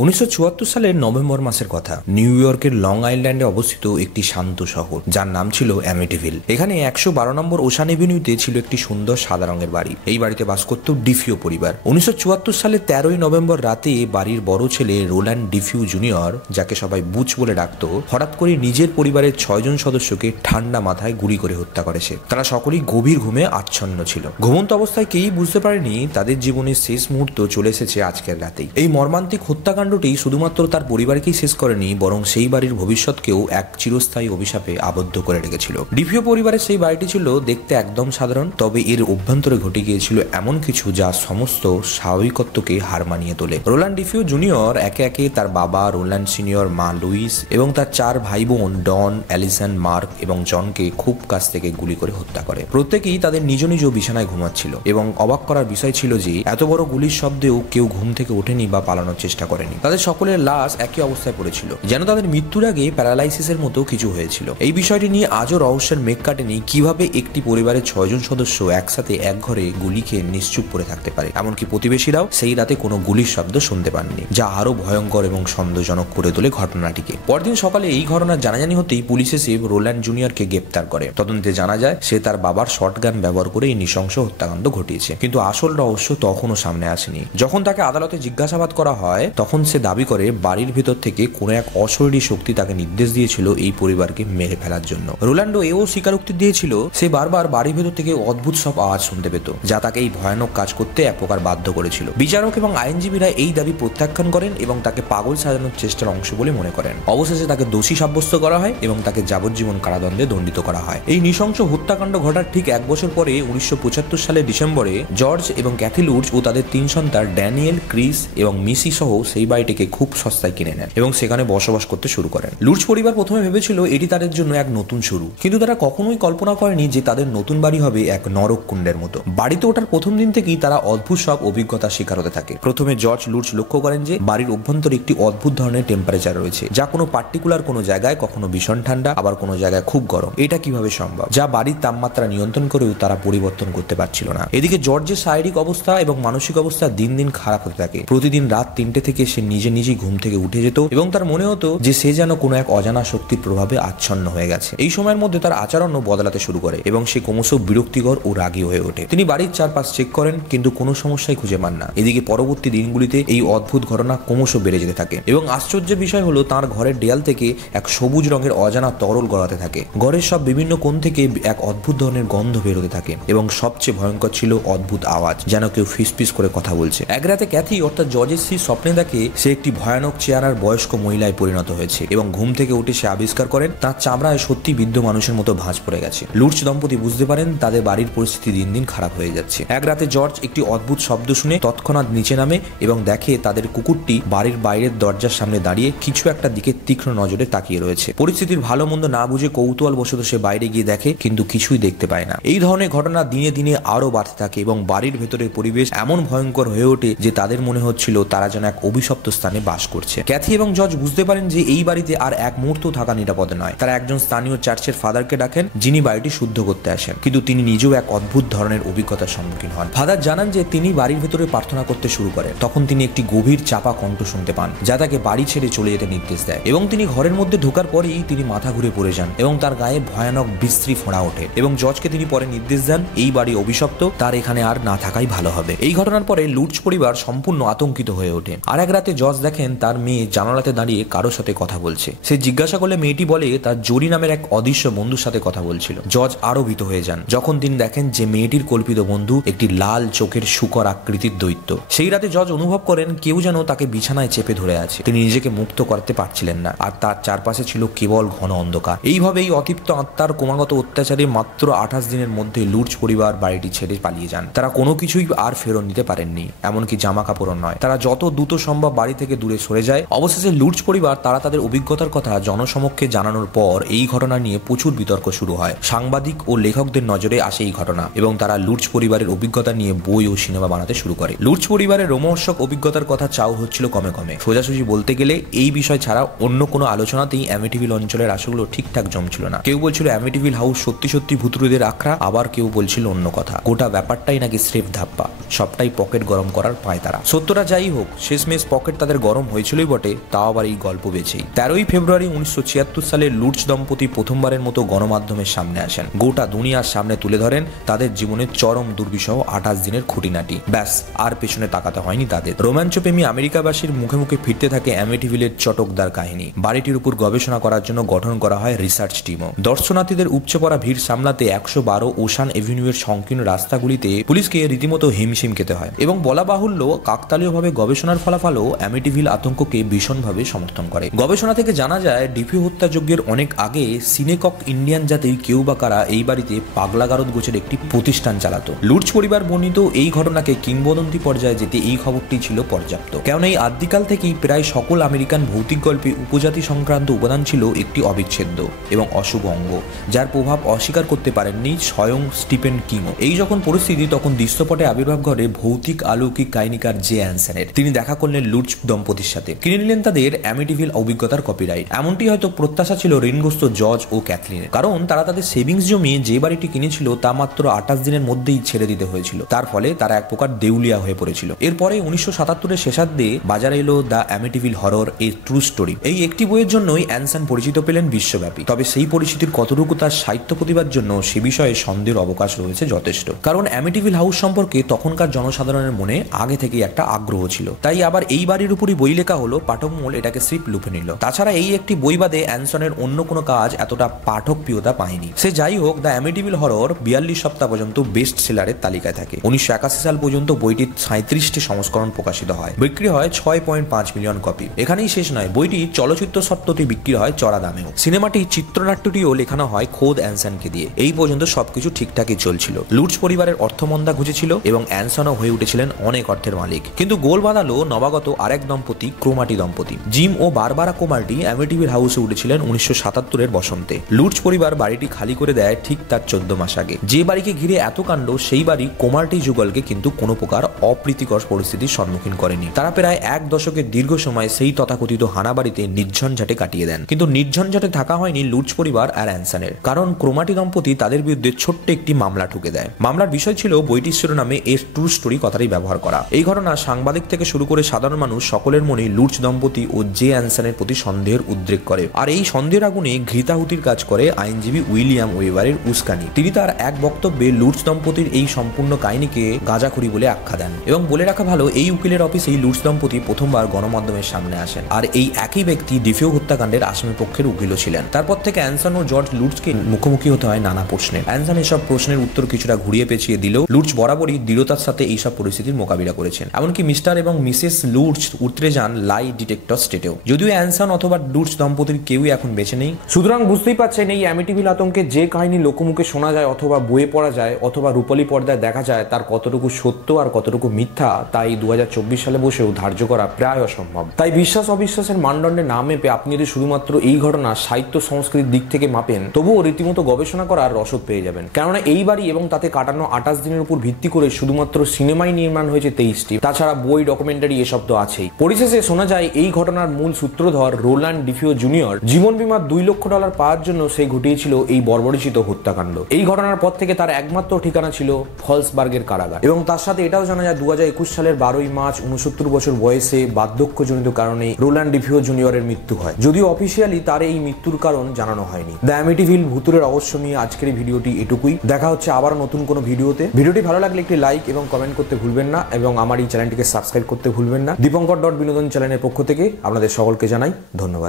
1974 সালের নভেম্বর মাসের কথা। নিউ ইয়র্কের লং আইল্যান্ডে অবস্থিত একটি শান্ত শহর যার নাম ছিল অ্যামিটিভিল। এখানে 112 নম্বর ওশান এভিনিউতে ছিল একটি সুন্দর সাদা রঙের বাড়ি। এই বাড়িতে বাস করত ডিফিও পরিবার। 1974 সালের 13ই নভেম্বর রাতে বাড়ির বড় ছেলে রোল্যান্ড ডিফিউ জুনিয়র, যাকে সবাই বুচ বলে ডাকতো, হঠাৎ করে নিজের পরিবারের 6 জন সদস্যকে ঠান্ডা মাথায় গুলি করে হত্যা করেছে। তারা সকলেই গভীর ঘুমে আচ্ছন্ন ছিল। ঘুমন্ত অবস্থায় কেউই বুঝতে পারেনি তাদের জীবনের শেষ মুহূর্ত চলে এসেছে আজকের রাতেই। এই মর্মান্তিক হত্যাকাণ্ডটি শুধুমাত্র তার পরিবারকেই শেষ করেনি, বরং সেই বাড়ির ভবিষ্যৎকেও এক চিরস্থায়ী অভিশাপে আবদ্ধ করে রেখেছিল। ডিফিও পরিবারের সেই বাড়িটি ছিল দেখতে একদম সাধারণ, তবে এর অভ্যন্তরে ঘটে গিয়েছিল এমন কিছু যা সমস্ত স্বাভাবিকত্বকে হার মানিয়ে তোলে। রোল্যান্ড ডিফিও জুনিয়র একে একে তার বাবা রোল্যান্ড সিনিয়র, মা লুইস এবং তার 4 ভাই বোন ডন, অ্যালিসন, মার্ক এবং জনকে খুব কাছ থেকে গুলি করে হত্যা করে। প্রত্যেকেই তাদের নিজ নিজ বিছানায় ঘুমাচ্ছিল এবং অবাক করার বিষয় ছিল যে এত বড় গুলির শব্দেও কেউ ঘুম থেকে ওঠেনি বা পালানোর চেষ্টা করেনি। তাদের সকলের লাশ একই অবস্থায় পড়েছিল, যেন তাদের মৃত্যুর আগে প্যারালাইসিসের মতো কিছু হয়েছিল। এই বিষয়টি নিয়ে আজও রহস্যের মেঘ কাটেনি কিভাবে একটি পরিবারের 6 জন সদস্য একসাথে এক ঘরে গুলি খেয়ে নিশ্চুপ পড়ে থাকতে পারে। এমনকি প্রতিবেশীরাও সেই রাতে কোনো গুলির শব্দ শুনতে পাননি, যা আরো ভয়ঙ্কর এবং সন্দেহজনক করে তোলে ঘটনাটিকে। পরদিন সকালে এই ঘটনার জানাজানি হতেই পুলিশ এসে রোল্যান্ড জুনিয়রকে গ্রেপ্তার করে। তদন্তে জানা যায় সে তার বাবার শটগান ব্যবহার করে এই নৃশংস হত্যাকাণ্ড ঘটিয়েছে। কিন্তু আসল রহস্য তখনও সামনে আসেনি। যখন তাকে আদালতে জিজ্ঞাসাবাদ করা হয়, তখন সে দাবি করে বাড়ির ভিতর থেকে কোনো এক অশরীরী শক্তি তাকে নির্দেশ দিয়েছিল এই পরিবারকে মেরে ফেলার জন্য। রোল্যান্ডো এও স্বীকারোক্তি দিয়েছিল সে বারবার বাড়ির ভিতর থেকে অদ্ভুত সব আওয়াজ শুনতে পেত, যা তাকে এই ভয়ানক কাজ করতে এক প্রকার বাধ্য করেছিল। বিচারক এবং আইনজীবীরা এই দাবি প্রত্যাখ্যান করেন এবং তাকে পাগল সাজানোর চেষ্টার অংশ বলে মনে করেন। অবশেষে তাকে দোষী সাব্যস্ত করা হয় এবং তাকে যাবজ্জীবন কারাদণ্ডে দণ্ডিত করা হয়। এই নৃশংস হত্যাকাণ্ড ঘটার ঠিক 1 বছর পরে 1975 সালের ডিসেম্বরে জর্জ এবং ক্যাথি লুটজ ও তাদের 3 সন্তান ড্যানিয়েল, ক্রিস এবং মিসি সহ সেই বাড়িটিকে খুব সস্তায় কিনে নেন এবং সেখানে বসবাস করতে শুরু করেন। লুটজ পরিবার প্রথমে ভেবেছিল এটি তাদের জন্য এক নতুন শুরু, কিন্তু তারা কখনোই কল্পনা করেনি যে তাদের নতুন বাড়ি হবে এক নরক কুণ্ডের মতো। বাড়িতে ওঠার প্রথম দিন থেকেই তারা অদ্ভুত সব অভিজ্ঞতার শিকার হতে থাকে। প্রথমে জর্জ লুটজ লক্ষ্য করেন যে বাড়ির অভ্যন্তরে একটি অদ্ভুত ধরনের টেম্পারেচার রয়েছে, যা কোনো পার্টিকুলার কোনো জায়গায় কখনো ভীষণ ঠান্ডা, আবার কোনো জায়গায় খুব গরম। এটা কিভাবে সম্ভব, যা বাড়ির তাপমাত্রা নিয়ন্ত্রণ করেও তারা পরিবর্তন করতে পারছিল না। এদিকে জর্জের শারীরিক অবস্থা এবং মানসিক অবস্থা দিন দিন খারাপ হতে থাকে। প্রতিদিন রাত 3টে থেকে সে নিজেই ঘুম থেকে উঠে যেত এবং তার মনে হতো যে সে যেন কোনো এক অজানা শক্তির প্রভাবে আচ্ছন্ন হয়ে গেছে। এই সময়ের মধ্যে তার আচরণও বদলাতে শুরু করে এবং সে ক্রমশ বিরক্তিকর ও রাগী হয়ে ওঠে। তিনি বাড়ির চারপাশ চেক করেন, কিন্তু কোনো সমস্যাই খুঁজে পান না। এদিকে পরবর্তী দিনগুলিতে এই অদ্ভুত ঘটনা ক্রমশ বেড়ে যেতে থাকে এবং আশ্চর্যের বিষয় হলো তার ঘরের দেয়াল থেকে এক সবুজ রঙের অজানা তরল গড়াতে থাকে। ঘরের সব বিভিন্ন কোণ থেকে এক অদ্ভুত ধরনের গন্ধ বেরোতে থাকে এবং সবচেয়ে ভয়ঙ্কর ছিল অদ্ভুত আওয়াজ, যেন কেউ ফিসফিস করে কথা বলছে। এক রাতে ক্যাথি অর্থাৎ জর্জের স্ত্রী স্বপ্নে দেখে সে একটি ভয়ানক চেহারার বয়স্ক মহিলায় পরিণত হয়েছে এবং ঘুম থেকে উঠে সে আবিষ্কার করেন তার চামড়ায় সত্যি বৃদ্ধ মানুষের মতো ভাঁজ পড়ে গেছে। লুটজ দম্পতি বুঝতে পারেন তাদের বাড়ির পরিস্থিতি দিন দিন খারাপ হয়ে যাচ্ছে। এক রাতে জর্জ একটি অদ্ভুত শব্দ শুনে তৎক্ষণাৎ নিচে নামে এবং দেখে তাদের কুকুরটি বাড়ির বাইরের দরজার সামনে দাঁড়িয়ে কিছু একটা দিকে তীক্ষ্ণ নজরে তাকিয়ে রয়েছে। পরিস্থিতির ভালো মন্দ না বুঝে কৌতূহল বশত সে বাইরে গিয়ে দেখে, কিন্তু কিছুই দেখতে পায় না। এই ধরনের ঘটনা দিনে দিনে আরো বাড়তে থাকে এবং বাড়ির ভেতরের পরিবেশ এমন ভয়ঙ্কর হয়ে ওঠে যে তাদের মনে হচ্ছিল তারা যেন এক অভিশপ্ত স্থানে বাস করছে। ক্যাথি এবং জর্জ বুঝতে পারেন যে এই বাড়িতে আর এক মুহূর্ত থাকা নিরাপদ নয়। তারা একজন স্থানীয় চার্চের ফাদারকে ডাকেন, যিনি বাড়িটি শুদ্ধ করতে আসেন, কিন্তু তিনি নিজেও এক অদ্ভুত ধরনের অভিজ্ঞতার সম্মুখীন হন। ফাদার জানান যে তিনি বাড়ির ভেতরে প্রার্থনা করতে শুরু করেন। তখন তিনি একটি গভীর চাপা কণ্ঠ শুনতে পান, যা তাকে বাড়ি ছেড়ে চলে যেতে নির্দেশ দেয় এবং তিনি ঘরের মধ্যে ঢোকার পরেই তিনি মাথা ঘুরে পড়ে যান এবং তার গায়ে ভয়ানক বিশ্রী ফোঁড়া ওঠে এবং জর্জকে তিনি পরে নির্দেশ দেন এই বাড়ি অভিশপ্ত, তার এখানে আর না থাকাই ভালো হবে। এই ঘটনার পরে লুটজ পরিবার সম্পূর্ণ আতঙ্কিত হয়ে ওঠে। আর এক রাতে জর্জ দেখেন তার মেয়ে জানালাতে দাঁড়িয়ে কারোর সাথে কথা বলছে। সে জিজ্ঞাসা করলে মেয়েটি বলে তার জোরি নামের এক অদৃশ্য বন্ধুর সাথে কথা বলছিল। জর্জ আরো ভীত হয়ে যান যখন তিনি দেখেন যে মেয়েটির কল্পিত বন্ধু একটি লাল চোখের শুকর আকৃতির দৈত্য। সেই রাতে জর্জ অনুভব করেন কেউ যেন তাকে বিছানায় চেপে ধরে আছে। তিনি নিজেকে মুক্ত করতে পারছিলেন না আর তার চারপাশে ছিল কেবল ঘন অন্ধকার। এইভাবে এই অতৃপ্ত আত্মার ক্রমাগত অত্যাচারে মাত্র 28 দিনের মধ্যে লুটজ পরিবার বাড়িটি ছেড়ে পালিয়ে যান। তারা কোনো কিছুই আর ফেরত নিতে পারেননি, এমনকি জামা কাপড়ও নয়। তারা যত দ্রুত সম্ভব বাড়ি থেকে দূরে সরে যায়। অবশেষে লুটজ পরিবার তারা তাদের অভিজ্ঞতার কথা জনসমক্ষে জানানোর পর এই ঘটনা নিয়ে প্রচুর বিতর্ক শুরু হয়। সাংবাদিক ও লেখকদের নজরে আসে এই ঘটনা এবং তারা লুটজ পরিবারের অভিজ্ঞতা নিয়ে বই ও সিনেমা বানাতে শুরু করে। লুটজ পরিবারের রোমহর্ষক অভিজ্ঞতার কথা চাও হচ্ছিল কমে কমে। সোজাসুজি বলতে গেলে এই বিষয় ছাড়া অন্য কোনো আলোচনাতেই অ্যামিটিভিল অঞ্চলের আসলগুলো ঠিকঠাক জমছিল না। কেউ বলছিল অ্যামিটিভিল হাউস সত্যি সত্যি ভূতুড়েদের আখড়া, আবার কেউ বলছিল অন্য কথা। গোটা ব্যাপারটাই নাকি স্রেফ ধাপ্পা, সবটাই পকেট গরম করার পায় তারা। সত্যটা যাই হোক, শেষমেশ পকেট পেট তাদের গরম হয়েছিলই বটে, তাও আবার এই গল্প বেছেই। 13ই ফেব্রুয়ারি 1976 সালে লুটস দম্পতি প্রথমবারের মতো গণমাধ্যমের সামনে আসেন। গোটা দুনিয়ার সামনে তুলে ধরেন তাদের জীবনের চরম দুর্বিষহ 28 দিনের খুঁটিনাটি। ব্যাস, আর পেছনে তাকাতে হয়নি তাদের। রোমাঞ্চপ্রেমী আমেরিকাবাসীর মুখে মুখে ফিরতে থাকে অ্যামিটিভিলের চটকদার কাহিনী। বাড়িটির উপর গবেষণা করার জন্য গঠন করা হয় রিসার্চ টিমও। দর্শনার্থীদের উপচে পড়া ভিড় সামলাতে 112 ওশান এভিনিউয়ের সংকীর্ণ রাস্তাগুলিতে পুলিশকে রীতিমতো হিমশিম খেতে হয় এবং বলা বাহুল্য কাকতালীয়ভাবে গবেষণার ফলাফলও অ্যামিটিভিল আতঙ্ককে ভীষণভাবে সমর্থন করে। গবেষণা থেকে জানা যায় ডিফিউ হত্যাযজ্ঞের অনেক আগে সিনেকক ইন্ডিয়ান জাতির কেউ বা কারা এই বাড়িতে পাগলাগারদ গোছের একটি প্রতিষ্ঠান চালাতো। লুটস পরিবার বর্ণিত এই ঘটনাকে কিংবদন্তি পর্যায়ে যেতে এই খবরটি ছিল পর্যাপ্ত, কারণ এই আদিকাল থেকেই প্রায় সকল আমেরিকান ভৌতিক গল্পে উপজাতি সংক্রান্ত উপাদান ছিল একটি অবিচ্ছেদ্য এবং অশুভ অঙ্গ, যার প্রভাব অস্বীকার করতে পারেননি স্বয়ং স্টিফেন কিংও। এই যখন পরিস্থিতি, তখন দৃশ্যপটে আবির্ভাব ঘটে ভৌতিক অলৌকিক কাহিনীকার জে অ্যানসনের। তিনি দেখা করলেন লুটস দম্পতির সাথে, কিনে নিলেন তাদের অ্যামিটিভিল অভিজ্ঞতার কপিরাইট। এমনটি হয়তো প্রত্যাশা ছিল ঋণগ্রস্ত জর্জ ও ক্যাথলিনের, কারণ তারা তাদের সেভিংস জমিয়ে যে বাড়িটি কিনেছিল তা মাত্র 28 দিনের মধ্যেই ছেড়ে দিতে হয়েছিল। তার ফলে তারা এক প্রকার দেউলিয়া হয়ে পড়েছিল। এরপরে 1977-এর শেষার্ধে বাজারে এলো the Amityville horror a true story. এই একটি বইয়ের জন্যই অ্যানসন পরিচিত পেলেন বিশ্বব্যাপী। তবে সেই পরিচিতির কতটুকু তার সাহিত্য প্রতিভার জন্য সে বিষয়ে সন্দেহের অবকাশ রয়েছে যথেষ্ট, কারণ অ্যামিটিভিল হাউস সম্পর্কে তখনকার জনসাধারণের মনে আগে থেকেই একটা আগ্রহ ছিল। তাই আবার এই বাড়ির উপরই বই লেখা হলো, পাঠক মূল এটাকে স্রিপ লুপে নিল। তাছাড়া এই একটি বই বাদে অ্যানসনের অন্য কোনো কাজ এতটা পাঠক প্রিয়তা পায়নি। সে যাই হোক, দ্য অ্যামিটিভিল হরর 42 সপ্তাহ পর্যন্ত বেস্ট সেলারের তালিকায় থাকে। 1981 সাল পর্যন্ত বইটির 37টি সংস্করণ প্রকাশিত হয়, বিক্রি হয় 6.5 মিলিয়ন কপি। এখানেই শেষ নয়, বইটি চলচ্চিত্র সত্ত্বটি বিক্রি হয় চড়া দামেও। সিনেমাটি চিত্রনাট্যটিও লেখানো হয় খোদ অ্যানসনকে দিয়ে। এই পর্যন্ত সবকিছু ঠিকঠাকই চলছিল। লুটস পরিবারের অর্থমন্দা ঘুচেছিল এবং অ্যানসনও হয়ে উঠেছিলেন অনেক অর্থের মালিক। কিন্তু গোল বাঁধালো নবাগত আরেক দম্পতি, ক্রোমাটি দম্পতি। জিম ও বারবারা কোমার্টি অ্যামিটিভিল হাউসে উঠেছিলেন 1977-এর বসন্তে। লুটস পরিবার বাড়িটি খালি করে দেয় ঠিক তার 14 মাস আগে। যে বাড়িকে ঘিরে এত কাণ্ড, সেই বাড়ি কোমার্টি যুগলকে কিন্তু কোনো প্রকার অপ্রীতিকর পরিস্থিতির সম্মুখীন করেনি। তারা প্রায় এক দশকের দীর্ঘ সময় সেই তথাকথিত হানাবাড়িতে নির্ঝঞ্ঝাটে কাটিয়ে দেন। কিন্তু নির্ঝঞ্ঝাটে থাকা হয়নি লুটস পরিবার আর অ্যানসনের, কারণ ক্রোমাটি দম্পতি তাদের বিরুদ্ধে ছোট্ট একটি মামলা ঠুকে দেয়। মামলার বিষয় ছিল বইটির শিরোনামে এ ট্রু স্টোরি কথাটি ব্যবহার করা। এই ঘটনা সাংবাদিক থেকে শুরু করে সাধারণ মানুষ সকলের মনে লুটস দম্পতি ও জে অ্যানসনের প্রতি সন্দেহের উদ্রেক করে। আর এই সন্দেহের আগুনে ঘৃতাহুতির কাজ করে আইনজীবী উইলিয়াম ওয়েবারের উস্কানি। তিনি তার এক বক্তব্যে লুটস দম্পতির এই সম্পূর্ণ কাহিনীকে গাঁজাখুরি বলে আখ্যা দেন। এবং বলে রাখা ভালো, এই উকিলের অফিসেই লুটস দম্পতি প্রথমবার গণমাধ্যমের সামনে আসেন। আর এই একই ব্যক্তি ডিফিউ হত্যাকাণ্ডের আসামি পক্ষের উকিলও ছিলেন। তারপর থেকে অ্যানসন ও জর্জ লুটসকে মুখোমুখি হতে হয় নানা প্রশ্নে। অ্যানসন এসব প্রশ্নের উত্তর কিছুটা ঘুরিয়ে পেঁচিয়ে দিলেও লুটস বরাবরই দৃঢ়তার সাথে এইসব পরিস্থিতির মোকাবিলা করেছেন। এমনকি মিস্টার এবং মিসেস লুটস উতরে যান লাই ডিটেক্টর স্টেটেও। যদিও অ্যানসন অথবা লুটস দম্পতির কেউই এখন বেঁচে নেই। সুতরাং বুঝতেই পারছেন এই অ্যামিটিভিল আতঙ্কে যে কাহিনী লোকমুখে শোনা যায় অথবা বইয়ে পড়া যায় অথবা রূপালী পর্দায় দেখা যায়, তার কতটুকু সত্য আর কতটুকু মিথ্যা তাই 2024 সালে বসেও ধার্য করা প্রায় অসম্ভব। তাই বিশ্বাস অবিশ্বাসের মানদণ্ডে না মেপে আপনি যদি শুধুমাত্র এই ঘটনা সাহিত্য সংস্কৃতির দিক থেকে মাপেন, তবুও রীতিমতো গবেষণা করার রসদ পেয়ে যাবেন। কেননা এই বাড়ি এবং তাতে কাটানো 28 দিনের উপর ভিত্তি করে শুধুমাত্র সিনেমাই নির্মাণ হয়েছে 23টি। তাছাড়া বই, ডকুমেন্টারি এসব তো আছেই। পরিশেষে শোনা যায় এই ঘটনার মূল সূত্রধর রোল্যান্ড ডিফিউ জুনিয়র জীবন বীমা $2 লক্ষ পাওয়ার জন্য সে ঘটিয়েছিল এই বর্বরিচিত হত্যাকাণ্ড। এই ঘটনার পর থেকে তার একমাত্র ঠিকানা ছিল ফলসবার্গের কারাগার। এবং তার সাথে এটাও জানা যায় 2021 সালের 12ই মার্চ 69 বছর বয়সে বার্ধক্যজনিত কারণে রোল্যান্ড ডিফিউ জুনিয়রের মৃত্যু হয়। যদিও অফিসিয়ালি তার এই মৃত্যুর কারণ জানানো হয়নি। দ্য অ্যামিটিভিল ভূতুরের রহস্য নিয়ে আজকের এই ভিডিওটি এটুকুই। দেখা হচ্ছে আবার নতুন কোনো ভিডিওতে। ভিডিওটি ভালো লাগলে একটি লাইক এবং কমেন্ট করতে ভুলবেন না এবং আমার এই চ্যানেলটিকে সাবস্ক্রাইব করতে ভুলবেন না। দীপঙ্কর বিনোদন চ্যানেলের পক্ষ থেকে আপনাদের সকলকে জানাই ধন্যবাদ।